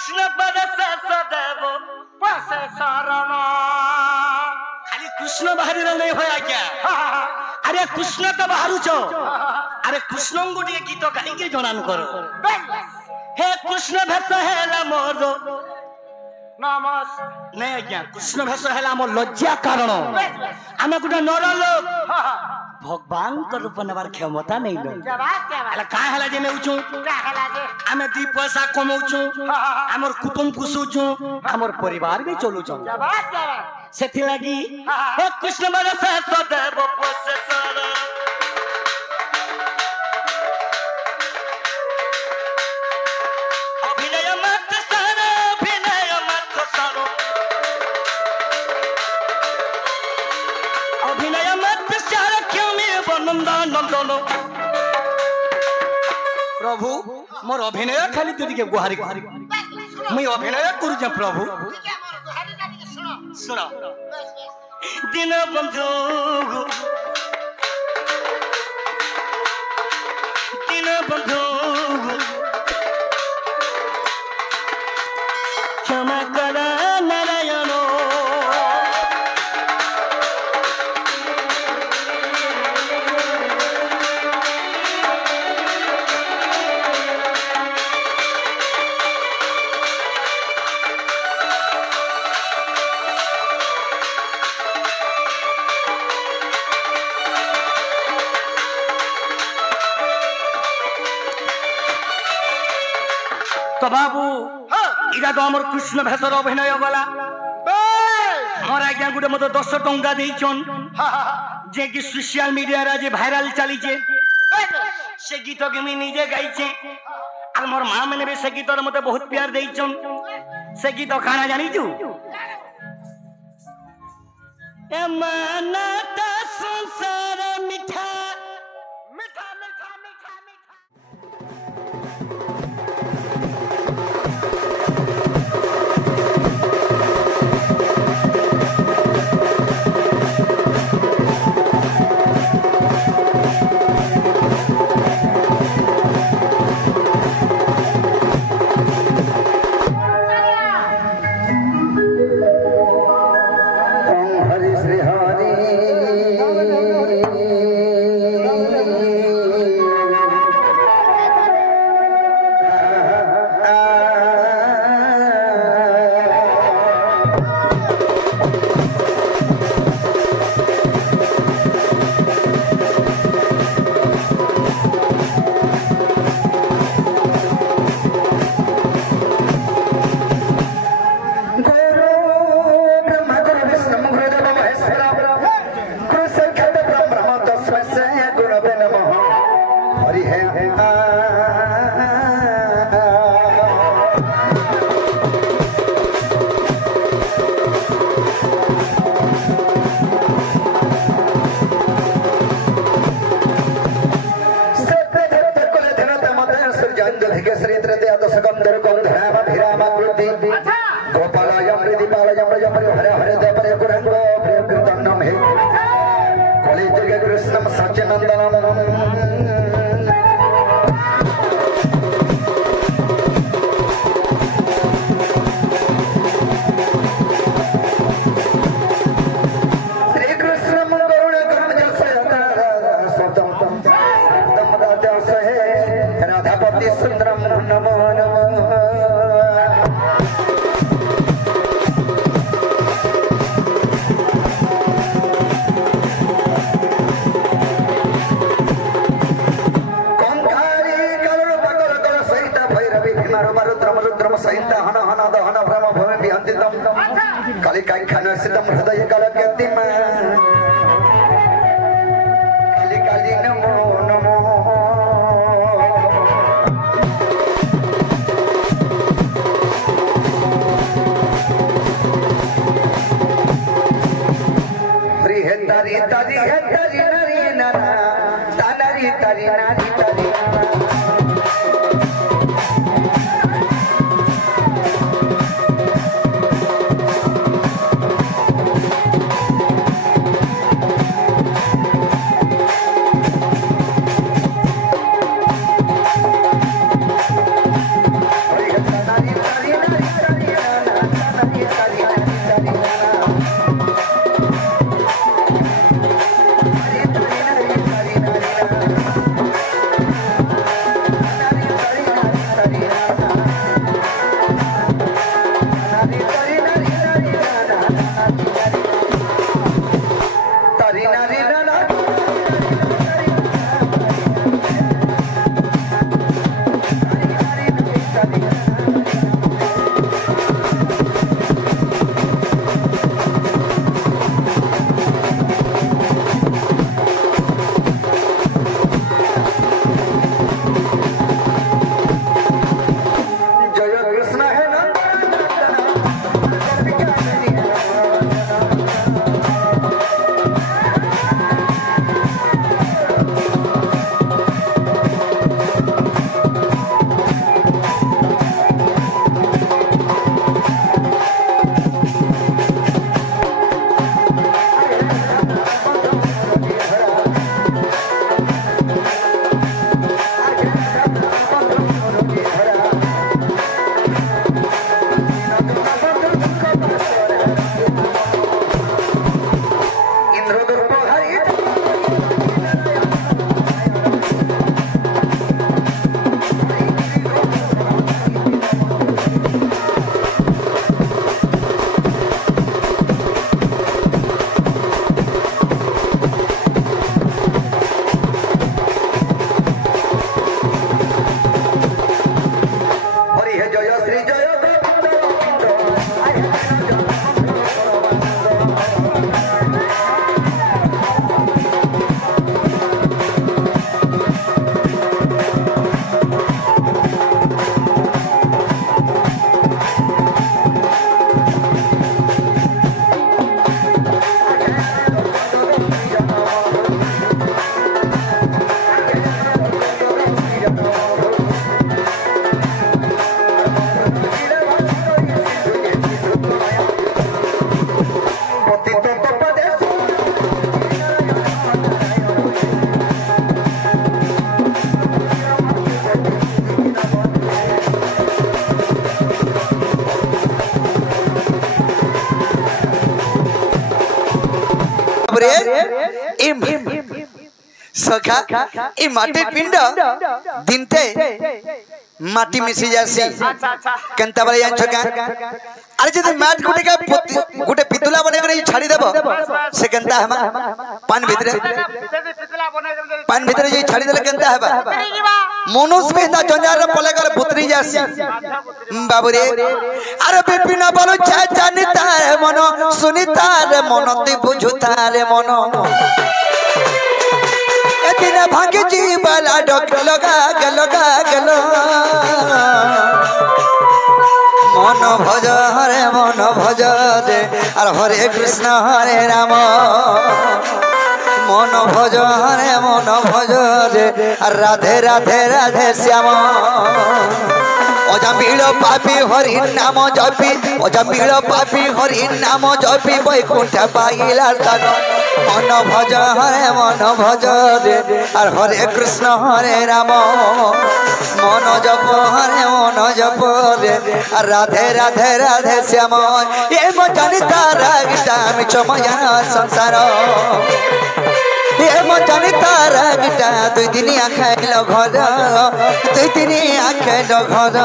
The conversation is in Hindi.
कृष्ण पद सदेव पसे शरण खाली कृष्ण बाहरी नहीं हो आज्ञा अरे कृष्ण तो बाहर अरे कृष्ण गोटे गीत कहीं जनान कर हे कृष्ण भेष है मोर नहीं आज्ञा कृष्ण भेष है मोर लज्जा कारण आम गोटे नर लोग भगवान को रूप नबार क्षमता नहीं लो का है जे नेउछु आमे दी पैसा कमाउछु हमर कुटुंब कुसुछु हमर परिवार भी चलुछु सेथि लागि हे कृष्ण मन से सदेव पोषसर अभिनय मत सर अभिनय मत सर नंदन प्रभु मोर अभिनय खाली तू टिके गुहारी मुई अभिनय करू प्रभु सुन दिन बंधु क्षमा कर नारायण तो बाबू इरा तो आमर कृष्ण भेषर अभिनय गला मोर आज्ञा गोटे मत 10 टंका देइछन जे कि सोशल मीडिया रे जे भाइराल चली से गीत के मी निजे गाइछे आ मोर मां मैंने भी से गीत मते बहुत प्यार देइछन से गीत खाना जानी तू ए मानता संसार मिठा मिठा मिठा मिठा सखा ए माटी पिंड दिनते माटी मिसी जासी केनता बले जान छका अरे जदि माट गुटे पितुला बने करे छाड़ी देबो से केनता हमा पान भितरे जे छाड़ी देले केनता हबा मनुष्य में ता जंजार पले कर पुत्री जासी बाबू रे अरे बिपिन बोलो चा जानिता रे मन सुनिता रे मन ती बुझुता रे मन दिन भाग्य जीवाला डग लगा गलो मन भज रे अरे हरे कृष्ण हरे राम मन भज रे राधे राधे राधे श्याम अजमील पापी हरि नाम जपी अजमील पापी हरि नाम जपी वैकुंठ पाइला स्थान मन भज रे और हरे कृष्ण हरे राम मन जप रे राधे राधे राधे श्याम ये मजनिता रागिता मिचमया संसार ये मजनिता रागिता दुई दिन आखाइल घर दुई दिन आखाइल घर